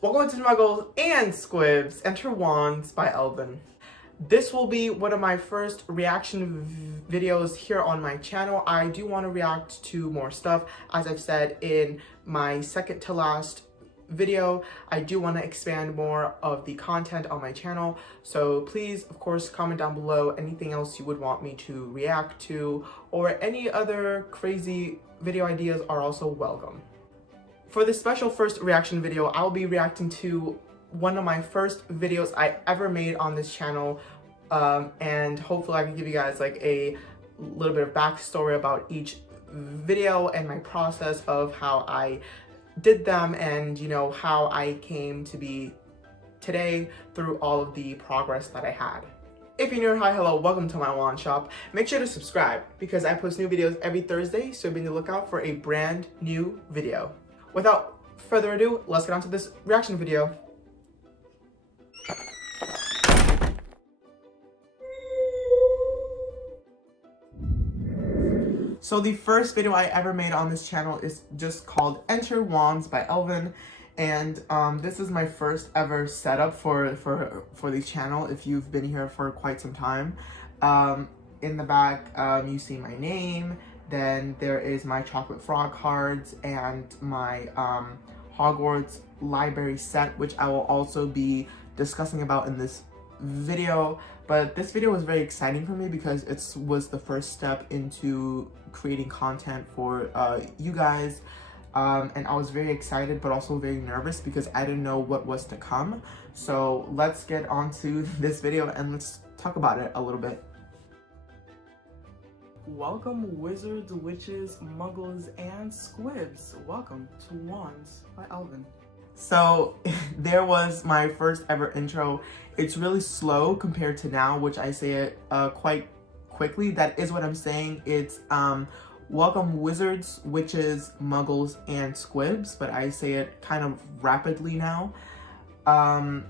Welcome to Muggles and Squibs, Enter Wands by Elvyn. This will be one of my first reaction videos here on my channel. I do want to react to more stuff. As I've said in my second to last video, I do want to expand more of the content on my channel. So please, of course, comment down below anything else you would want me to react to, or any other crazy video ideas are also welcome. For this special first reaction video, I'll be reacting to one of my first videos I ever made on this channel, and hopefully I can give you guys like a little bit of backstory about each video and my process of how I did them, and how I came to be today through all of the progress that I had. If you're new, hi, hello, welcome to my wand shop. Make sure to subscribe because I post new videos every Thursday, so be on the lookout for a brand new video. Without further ado, let's get on to this reaction video. So the first video I ever made on this channel is just called Enter Wands by Elvyn, and this is my first ever setup for the channel. If you've been here for quite some time, in the back you see my name. Then there is my chocolate frog cards and my Hogwarts library set, which I will also be discussing about in this video. But this video was very exciting for me because it was the first step into creating content for you guys. And I was very excited but also very nervous because I didn't know what was to come. So let's get on to this video and let's talk about it a little bit. Welcome wizards, witches, muggles, and squibs. Welcome to Wands by Elvyn. So there was my first ever intro. It's really slow compared to now, which I say it quite quickly. That is what I'm saying. It's welcome wizards, witches, muggles, and squibs, but I say it kind of rapidly now. I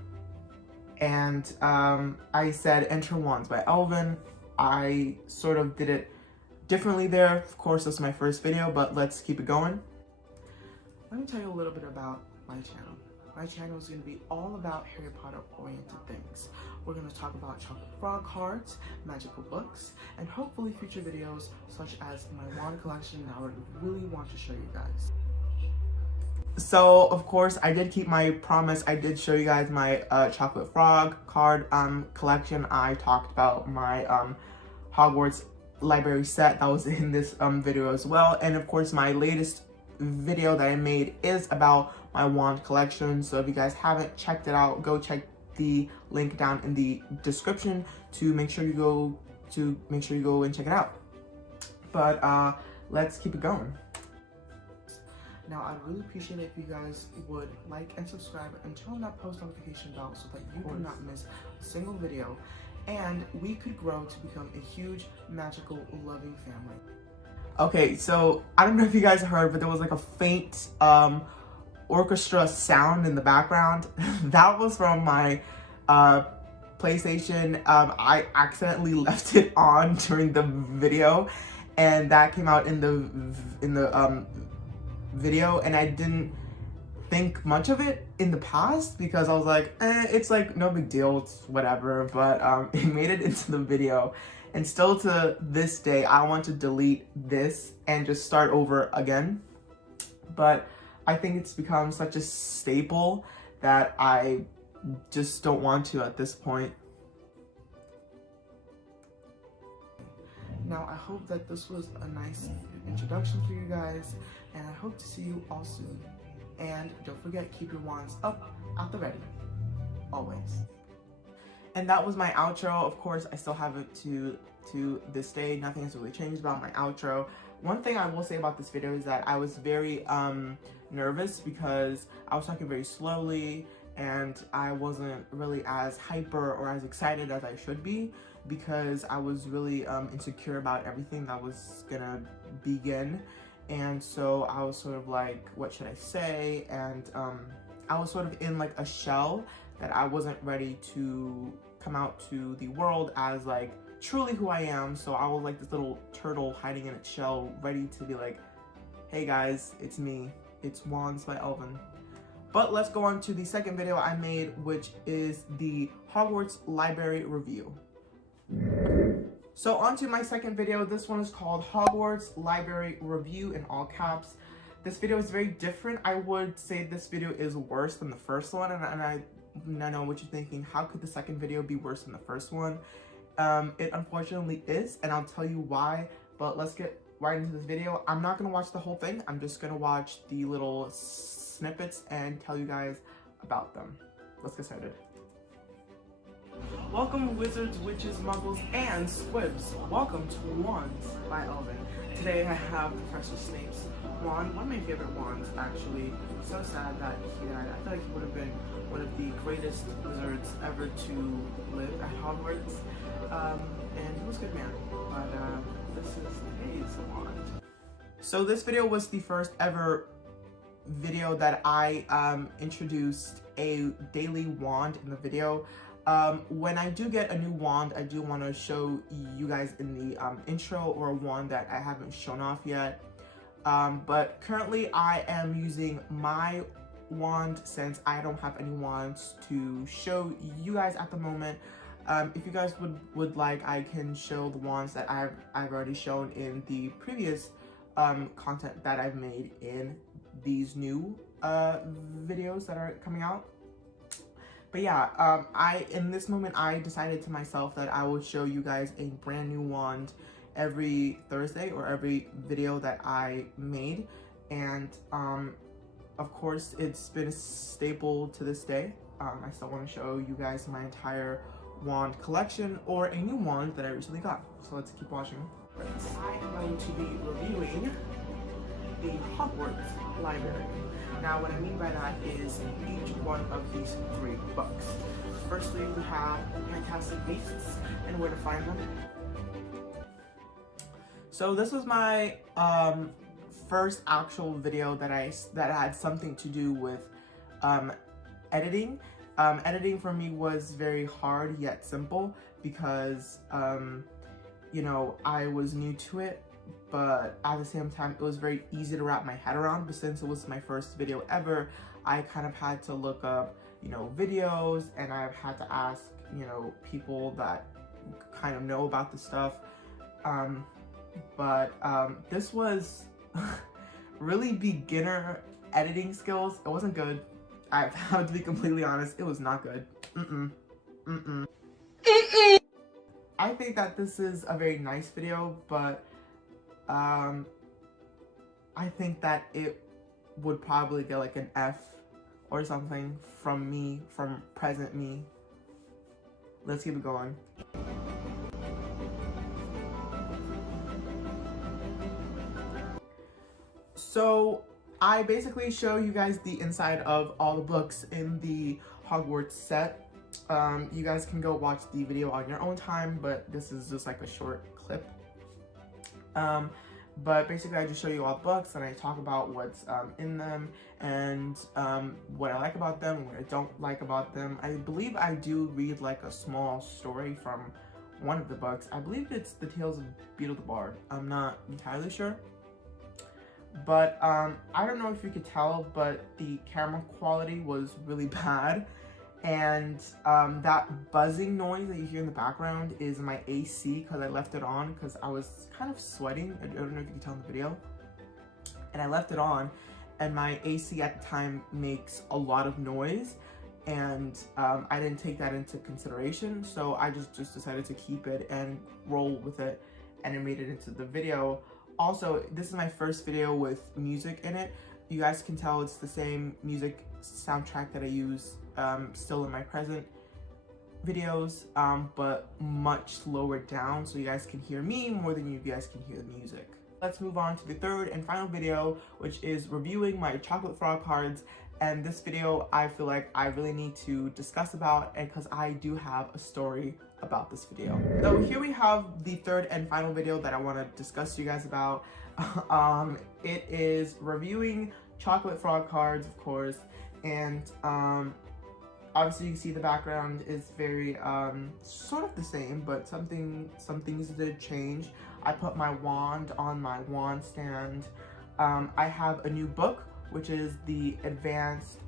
said Enter Wands by Elvyn. I sort of did it differently there. Of course, this is my first video, but let's keep it going. Let me tell you a little bit about my channel. My channel is going to be all about Harry Potter oriented things. We're going to talk about chocolate frog cards, magical books, and hopefully future videos such as my wand collection that I would really want to show you guys. So of course I did keep my promise. I did show you guys my chocolate frog card collection. I talked about my Hogwarts library set that was in this video as well, and of course my latest video that I made is about my wand collection. So if you guys haven't checked it out, go check the link down in the description to make sure you go and check it out. But let's keep it going. Now, I'd really appreciate it if you guys would like and subscribe and turn on that post notification bell so that you do not miss a single video, and we could grow to become a huge, magical, loving family. Okay, so I don't know if you guys heard, but there was like a faint orchestra sound in the background. That was from my PlayStation. I accidentally left it on during the video, and that came out in the video, and I didn't think much of it in the past because I was like, it's like no big deal, it's whatever. But it made it into the video, and still to this day I want to delete this and just start over again. But I think it's become such a staple that I just don't want to at this point. Now, I hope that this was a nice introduction for you guys, and I hope to see you all soon. And don't forget, keep your wands up at the ready, always. And that was my outro. Of course, I still have it to this day. Nothing has really changed about my outro. One thing I will say about this video is that I was very nervous because I was talking very slowly, and I wasn't really as hyper or as excited as I should be because I was really insecure about everything that was gonna begin. And so I was sort of like, what should I say? And I was sort of in like a shell that I wasn't ready to come out to the world as like truly who I am. So I was like this little turtle hiding in its shell, ready to be like, hey guys, it's me. It's Wands by Elvyn. But let's go on to the second video I made, which is the Hogwarts Library Review. So on to my second video. This one is called Hogwarts Library Review in all caps. This video is very different. I would say this video is worse than the first one, and I know what you're thinking. How could the second video be worse than the first one? It unfortunately is, and I'll tell you why. But let's get right into this video. I'm not gonna watch the whole thing. I'm just gonna watch the little snippets and tell you guys about them. Let's get started. Welcome, wizards, witches, muggles, and squibs. Welcome to Wands by Elvyn. Today I have Professor Snape's wand, one of my favorite wands, actually. So sad that he died. I feel like he would have been one of the greatest wizards ever to live at Hogwarts. And he was a good man. But this is today's wand. So this video was the first ever video that I introduced a daily wand in the video. When I do get a new wand, I do want to show you guys in the intro, or a wand that I haven't shown off yet. But currently I am using my wand since I don't have any wands to show you guys at the moment. If you guys would like, I can show the wands that I've already shown in the previous content that I've made in these new videos that are coming out. But yeah, in this moment I decided to myself that I would show you guys a brand new wand every Thursday, or every video that I made. And of course it's been a staple to this day. I still want to show you guys my entire wand collection, or a new wand that I recently got. So let's keep watching. I am going to be reviewing the Hogwarts Library. Now, what I mean by that is each one of these 3 books. Firstly, we have Fantastic Beasts and Where to Find Them. So this was my first actual video that had something to do with editing. Editing for me was very hard yet simple because you know, I was new to it. But at the same time, it was very easy to wrap my head around. But since it was my first video ever, I kind of had to look up, you know, videos, and I've had to ask, you know, people that kind of know about the stuff. This was really beginner editing skills. It wasn't good. I have to be completely honest. It was not good. I think that this is a very nice video, but I think that it would probably get like an F or something from me, from present me. Let's keep it going. So I basically show you guys the inside of all the books in the Hogwarts set. You guys can go watch the video on your own time, but this is just like a short clip. But basically I just show you all the books, and I talk about what's in them, and what I like about them, what I don't like about them. I believe I do read like a small story from one of the books. I believe it's The Tales of Beetle the Bard. I'm not entirely sure. But I don't know if you could tell, but the camera quality was really bad. And that buzzing noise that you hear in the background is my AC, because I left it on because I was kind of sweating. I don't know if you can tell in the video. And I left it on, and my AC at the time makes a lot of noise, and I didn't take that into consideration. So I just decided to keep it and roll with it, and I made it into the video. Also, this is my first video with music in it. You guys can tell it's the same music soundtrack that I use still in my present videos, but much lower down, so you guys can hear me more than you guys can hear the music. Let's move on to the third and final video, which is reviewing my chocolate frog cards. And this video, I feel like I really need to discuss about, and because I do have a story about this video. So here we have the third and final video that I want to discuss to you guys about. It is reviewing chocolate frog cards, of course, and obviously you can see the background is very sort of the same, but some things did change. I put my wand on my wand stand. I have a new book, which is the advanced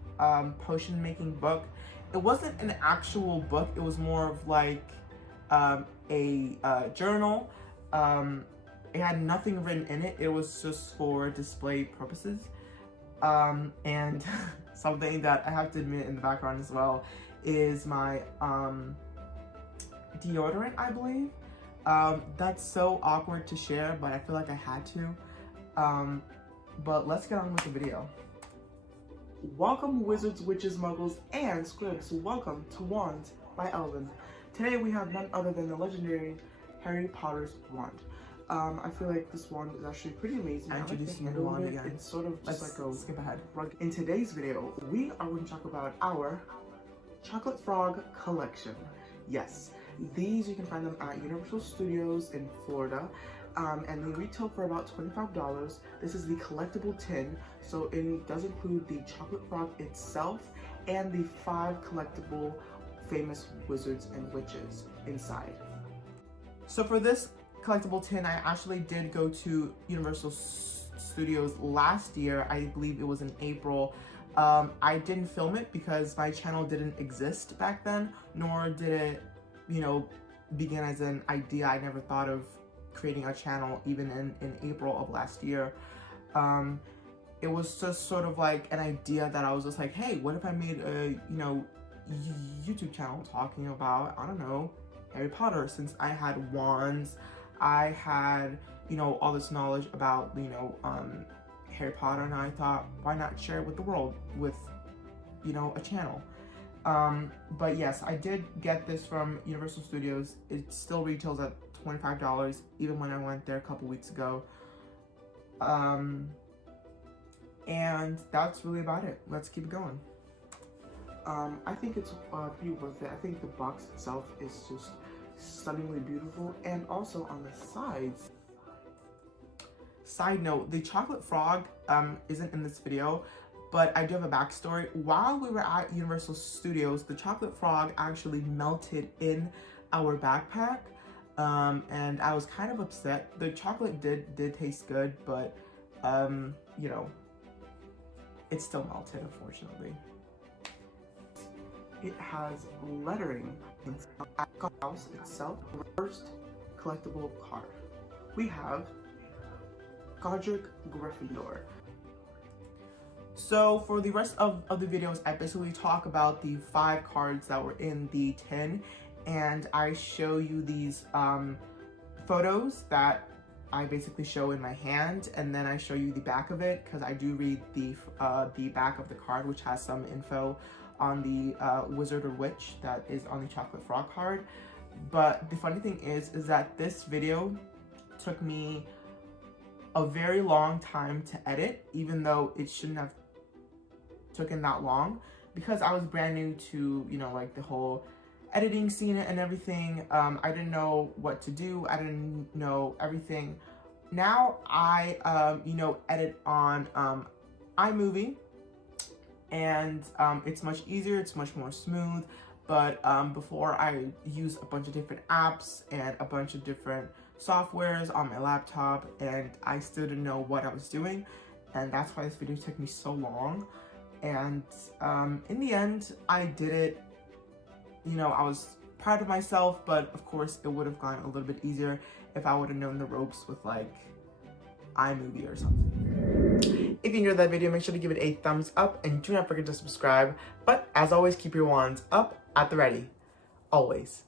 potion making book. It wasn't an actual book, it was more of like a journal. It had nothing written in it, it was just for display purposes. And something that I have to admit in the background as well is my deodorant, I believe. That's so awkward to share, but I feel like I had to. But let's get on with the video. Welcome wizards, witches, muggles, and squibs. Welcome to Wands by Elvyn. Today we have none other than the legendary Harry Potter's wand. I feel like this wand is actually pretty amazing. Introducing the wand again. It's sort of just like a skip ahead. rug. In today's video, we are going to talk about our chocolate frog collection. Yes, these you can find them at Universal Studios in Florida. And they retail for about $25. This is the collectible tin, so it does include the chocolate frog itself and the 5 collectible famous wizards and witches inside. So for this collectible tin, I actually did go to Universal Studios last year. I believe it was in April. I didn't film it because my channel didn't exist back then, nor did it, begin as an idea. I never thought of creating a channel even in April of last year. It was just sort of like an idea that I was just like, hey, what if I made a YouTube channel talking about, I don't know, Harry Potter, since I had wands, I had all this knowledge about Harry Potter, and I thought, why not share it with the world with a channel. But yes, I did get this from Universal Studios. It still retails at $25 even when I went there a couple weeks ago. And that's really about it. Let's keep it going. I think it's pretty worth it. I think the box itself is just stunningly beautiful, and also on the sides. Side note, the chocolate frog isn't in this video, but I do have a backstory. While we were at Universal Studios, the chocolate frog actually melted in our backpack, and I was kind of upset. The chocolate did taste good, but it still melted, unfortunately. It has lettering at the house itself. First collectible card. We have Godric Gryffindor. So for the rest of the videos, I basically talk about the 5 cards that were in the tin, and I show you these photos that I basically show in my hand, and then I show you the back of it, because I do read the back of the card, which has some info on the wizard or witch that is on the chocolate frog card. But the funny thing is that this video took me a very long time to edit, even though it shouldn't have taken that long, because I was brand new to like the whole editing scene and everything. I didn't know what to do. I didn't know everything. Now I edit on iMovie, and it's much easier, it's much more smooth. But before, I used a bunch of different apps and a bunch of different softwares on my laptop, and I still didn't know what I was doing, and that's why this video took me so long. And in the end, I did it. I was proud of myself, but of course it would have gone a little bit easier if I would have known the ropes with like iMovie or something. If you enjoyed that video, make sure to give it a thumbs up, and do not forget to subscribe. But as always, keep your wands up at the ready. Always.